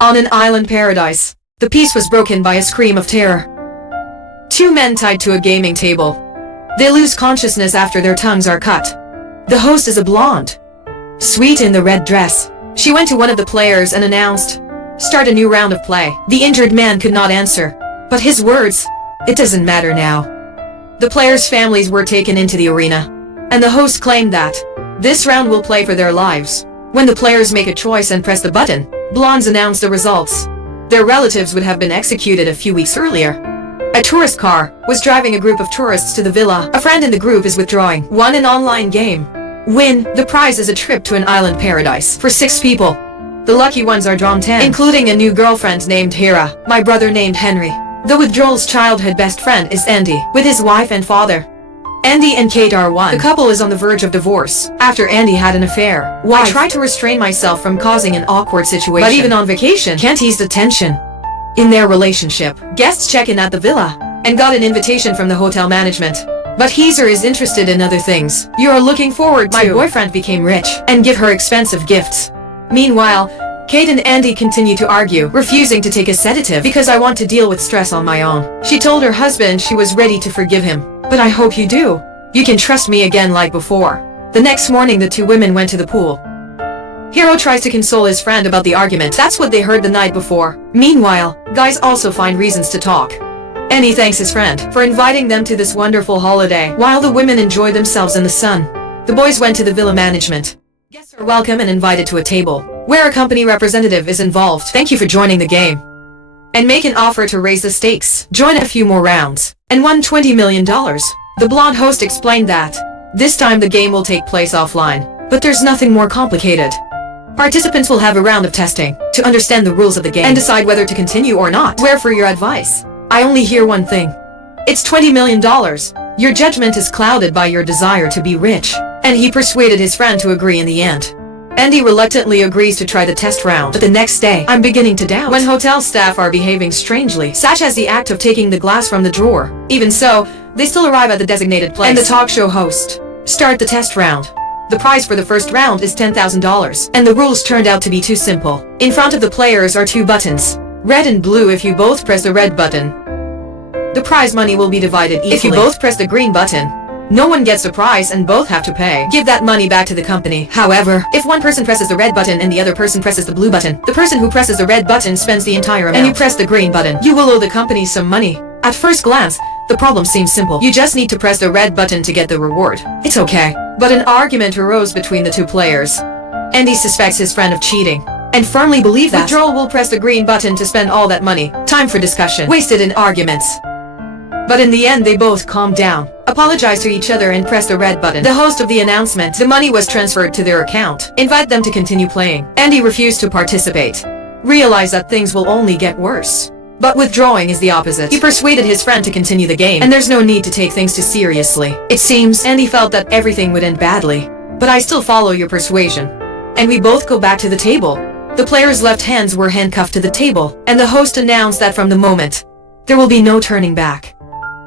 On an island paradise, the peace was broken by a scream of terror. Two men tied to a gaming table. They lose consciousness after their tongues are cut. The host is a blonde, sweet in the red dress. She went to one of the players and announced, "Start a new round of play." The injured man could not answer, but his words, "It doesn't matter now." The players' families were taken into the arena, and the host claimed that this round will play for their lives. When the players make a choice and press the button, blondes announce the results. Their relatives would have been executed a few weeks earlier. A tourist car was driving a group of tourists to the villa. A friend in the group is withdrawing. Won an online game. Win. The prize is a trip to an island paradise for 6 people. The lucky ones are drawn 10, including a new girlfriend named Hera, my brother named Henry. The withdrawal's childhood best friend is Andy, with his wife and father. Andy and Kate are one. The couple is on the verge of divorce after Andy had an affair. I try to restrain myself from causing an awkward situation, but even on vacation, can't ease the tension in their relationship. Guests check in at the villa and got an invitation from the hotel management. But Heezer is interested in other things. You are looking forward to my boyfriend became rich and give her expensive gifts. Meanwhile, Kate and Andy continue to argue, refusing to take a sedative because I want to deal with stress on my own. She told her husband she was ready to forgive him. But I hope you do. You can trust me again like before. The next morning the two women went to the pool. Hero tries to console his friend about the argument. That's what they heard the night before. Meanwhile, guys also find reasons to talk. Andy thanks his friend for inviting them to this wonderful holiday, while the women enjoy themselves in the sun. The boys went to the villa management. Guests are welcome and invited to a table, where a company representative is involved. Thank you for joining the game. And make an offer to raise the stakes. Join a few more rounds. And won $20 million. The blonde host explained that this time the game will take place offline, but there's nothing more complicated. Participants will have a round of testing to understand the rules of the game and decide whether to continue or not. Where for your advice? I only hear one thing. It's $20 million. Your judgment is clouded by your desire to be rich. And he persuaded his friend to agree in the end. Andy reluctantly agrees to try the test round, but the next day, I'm beginning to doubt when hotel staff are behaving strangely, such as the act of taking the glass from the drawer. Even so, they still arrive at the designated place, and the talk show host start the test round. The prize for the first round is $10,000, and the rules turned out to be too simple. In front of the players are 2 buttons, red and blue. If you both press the red button, the prize money will be divided equally. If you both press the green button, no one gets a prize and both have to pay. Give that money back to the company. However, if one person presses the red button and the other person presses the blue button, the person who presses the red button spends the entire amount. And you press the green button, you will owe the company some money. At first glance, the problem seems simple. You just need to press the red button to get the reward. It's okay. But an argument arose between the 2 players. Andy suspects his friend of cheating and firmly believes that withdrawal will press the green button to spend all that money. Time for discussion. Wasted in arguments. But in the end they both calmed down, apologized to each other and pressed the red button. The host of the announcement, the money was transferred to their account. Invite them to continue playing. Andy refused to participate. Realized that things will only get worse. But withdrawing is the opposite. He persuaded his friend to continue the game, and there's no need to take things too seriously. It seems Andy felt that everything would end badly. But I still follow your persuasion. And we both go back to the table. The players' left hands were handcuffed to the table, and the host announced that from the moment, there will be no turning back.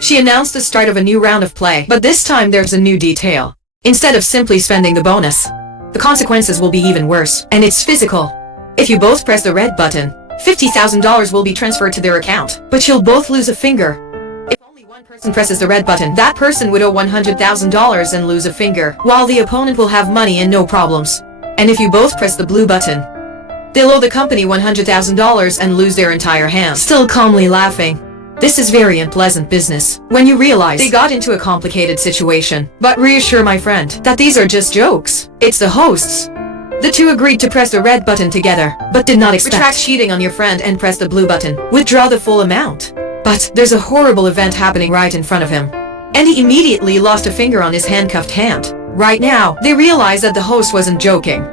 She announced the start of a new round of play, but this time there's a new detail. Instead of simply spending the bonus, the consequences will be even worse, and it's physical. If you both press the red button, $50,000 will be transferred to their account, but you'll both lose a finger. If only one person presses the red button, that person would owe $100,000 and lose a finger, while the opponent will have money and no problems. And if you both press the blue button, they'll owe the company $100,000 and lose their entire hand. Still calmly laughing. This is very unpleasant business when you realize they got into a complicated situation. But reassure my friend that these are just jokes. It's the hosts. The 2 agreed to press the red button together, but did not expect retract cheating on your friend and press the blue button. Withdraw the full amount. But there's a horrible event happening right in front of him. And he immediately lost a finger on his handcuffed hand. Right now, they realized that the host wasn't joking.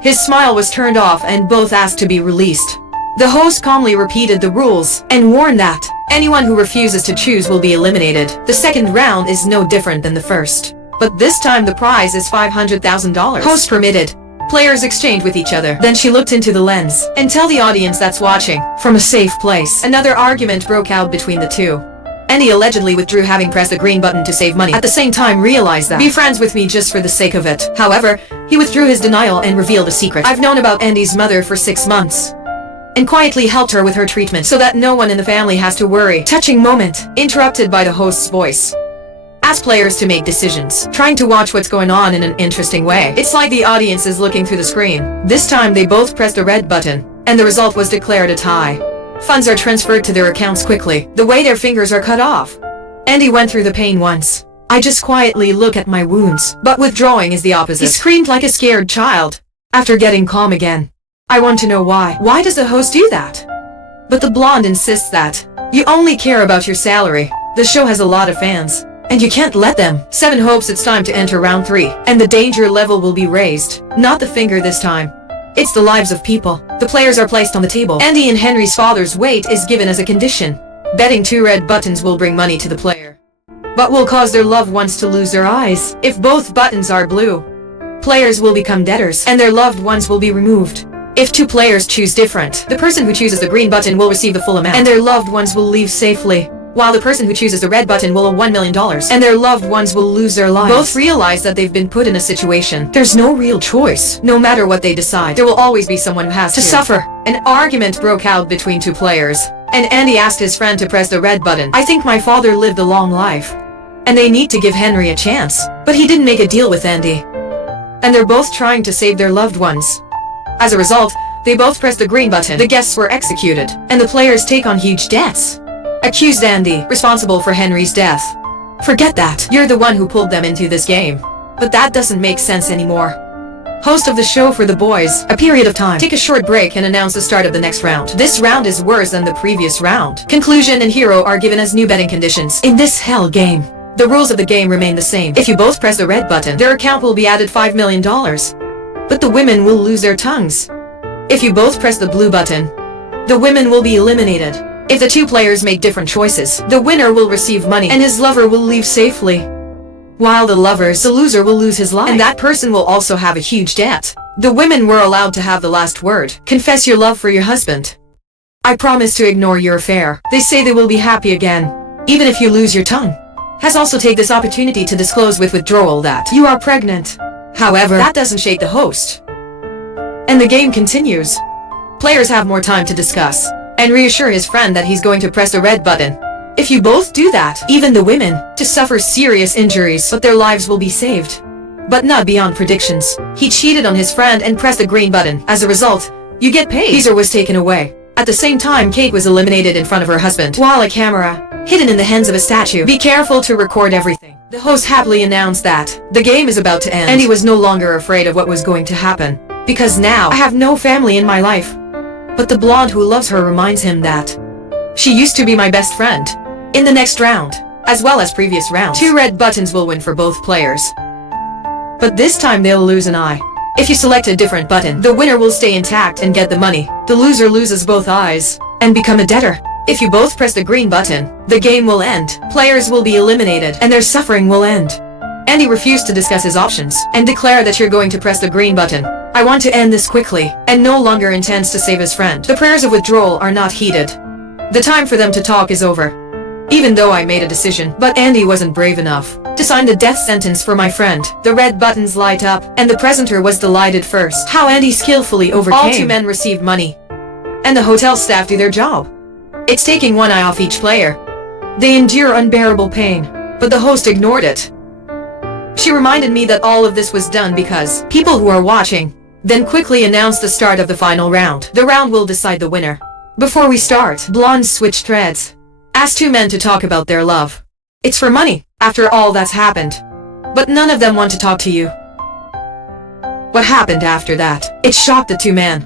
His smile was turned off and both asked to be released. The host calmly repeated the rules and warned that anyone who refuses to choose will be eliminated. The second round is no different than the first. But this time the prize is $500,000. Host permitted. Players exchanged with each other. Then she looked into the lens and tell the audience that's watching from a safe place. Another argument broke out between the 2. Andy allegedly withdrew having pressed the green button to save money. At the same time realized that be friends with me just for the sake of it. However, he withdrew his denial and revealed a secret. I've known about Andy's mother for 6 months. and quietly helped her with her treatment so that no one in the family has to worry. Touching moment, interrupted by the host's voice. Ask players to make decisions, trying to watch what's going on in an interesting way. It's like the audience is looking through the screen. This time they both pressed the red button, and the result was declared a tie. Funds are transferred to their accounts quickly, the way their fingers are cut off. Andy went through the pain once. I just quietly look at my wounds, but withdrawing is the opposite. He screamed like a scared child. After getting calm again, I want to know why. Why does the host do that? But the blonde insists that you only care about your salary. The show has a lot of fans, and you can't let them. Seven hopes it's time to enter round 3, and the danger level will be raised. Not the finger this time. It's the lives of people. The players are placed on the table. Andy and Henry's father's weight is given as a condition. Betting 2 red buttons will bring money to the player, but will cause their loved ones to lose their eyes. If both buttons are blue, players will become debtors, and their loved ones will be removed. If 2 players choose different, the person who chooses the green button will receive the full amount, and their loved ones will leave safely, while the person who chooses the red button will owe $1 million, and their loved ones will lose their lives. Both realize that they've been put in a situation. There's no real choice. No matter what they decide, there will always be someone who has to suffer. An argument broke out between 2 players, and Andy asked his friend to press the red button. I think my father lived a long life, and they need to give Henry a chance. But he didn't make a deal with Andy, and they're both trying to save their loved ones. As a result, they both pressed the green button. The guests were executed, and the players take on huge debts. Accused Andy, responsible for Henry's death. Forget that. You're the one who pulled them into this game. But that doesn't make sense anymore. Host of the show for the boys, a period of time. Take a short break and announce the start of the next round. This round is worse than the previous round. Conclusion and hero are given as new betting conditions. In this hell game, the rules of the game remain the same. If you both press the red button, their account will be added $5 million. But the women will lose their tongues. If you both press the blue button, the women will be eliminated. If the 2 players make different choices, the winner will receive money and his lover will leave safely. While the loser will lose his life, and that person will also have a huge debt. The women were allowed to have the last word. Confess your love for your husband. I promise to ignore your affair. They say they will be happy again, even if you lose your tongue. Has also take this opportunity to disclose with withdrawal that you are pregnant. However, that doesn't shake the host. And the game continues. Players have more time to discuss and reassure his friend that he's going to press the red button. If you both do that, even the women, to suffer serious injuries, but their lives will be saved. But not beyond predictions. He cheated on his friend and pressed the green button. As a result, you get paid. Caesar was taken away. At the same time, Kate was eliminated in front of her husband, while a camera, hidden in the hands of a statue. Be careful to record everything. The host happily announced that the game is about to end, and he was no longer afraid of what was going to happen. Because now, I have no family in my life. But the blonde who loves her reminds him that she used to be my best friend. In the next round, as well as previous rounds, 2 red buttons will win for both players. But this time they'll lose an eye. If you select a different button, the winner will stay intact and get the money. The loser loses both eyes and become a debtor. If you both press the green button, the game will end. Players will be eliminated and their suffering will end. Andy refused to discuss his options and declare that you're going to press the green button. I want to end this quickly, and no longer intends to save his friend. The prayers of withdrawal are not heeded. The time for them to talk is over. Even though I made a decision, but Andy wasn't brave enough to sign the death sentence for my friend. The red buttons light up, and the presenter was delighted first. How Andy skillfully overcame. All 2 men received money, and the hotel staff do their job. It's taking 1 eye off each player. They endure unbearable pain, but the host ignored it. She reminded me that all of this was done because people who are watching then quickly announced the start of the final round. The round will decide the winner. Before we start, blondes switch threads. Ask 2 men to talk about their love. It's for money, after all that's happened. But none of them want to talk to you. What happened after that? It shocked the 2 men.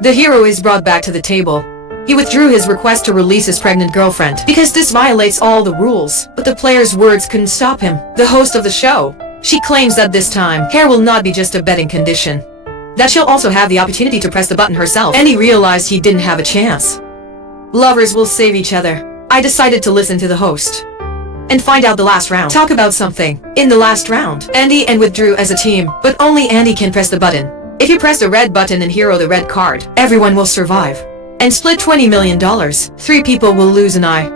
The hero is brought back to the table. He withdrew his request to release his pregnant girlfriend because this violates all the rules, but the player's words couldn't stop him. The host of the show, she claims that this time, hair will not be just a betting condition. That she'll also have the opportunity to press the button herself, and he realized he didn't have a chance. Lovers will save each other. I decided to listen to the host and find out the last round. Talk about something. In the last round, Andy and withdrew as a team, but only Andy can press the button. If you press the red button and hero the red card, everyone will survive and split $20 million. 3 people will lose an eye.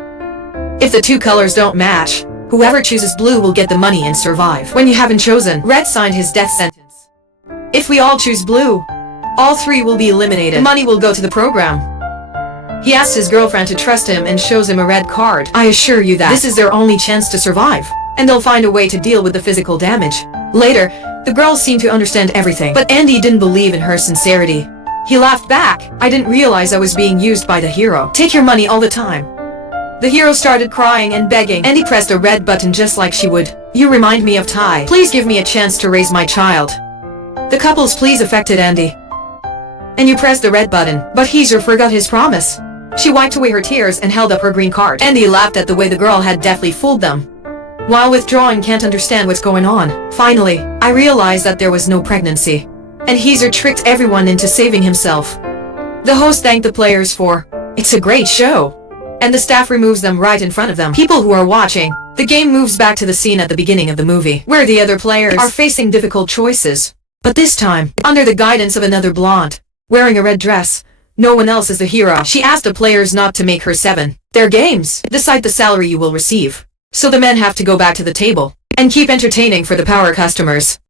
If the 2 colors don't match, whoever chooses blue will get the money and survive. When you haven't chosen, red signed his death sentence. If we all choose blue, all 3 will be eliminated. The money will go to the program. He asks his girlfriend to trust him and shows him a red card. I assure you that this is their only chance to survive, and they'll find a way to deal with the physical damage. Later, the girls seem to understand everything, but Andy didn't believe in her sincerity. He laughed back. I didn't realize I was being used by the hero. Take your money all the time. The hero started crying and begging. Andy pressed a red button just like she would. You remind me of Ty. Please give me a chance to raise my child. The couple's pleas affected Andy. And you pressed the red button, but Heezer forgot his promise. She wiped away her tears and held up her green card. Andy laughed at the way the girl had deftly fooled them. While withdrawing, can't understand what's going on. Finally, I realized that there was no pregnancy, and Heezer tricked everyone into saving himself. The host thanked the players for, "It's a great show," and the staff removes them right in front of them. People who are watching, the game moves back to the scene at the beginning of the movie, where the other players are facing difficult choices. But this time, under the guidance of another blonde, wearing a red dress, no one else is the hero. She asked the players not to make her 7. Their games decide the salary you will receive. So the men have to go back to the table and keep entertaining for the power customers.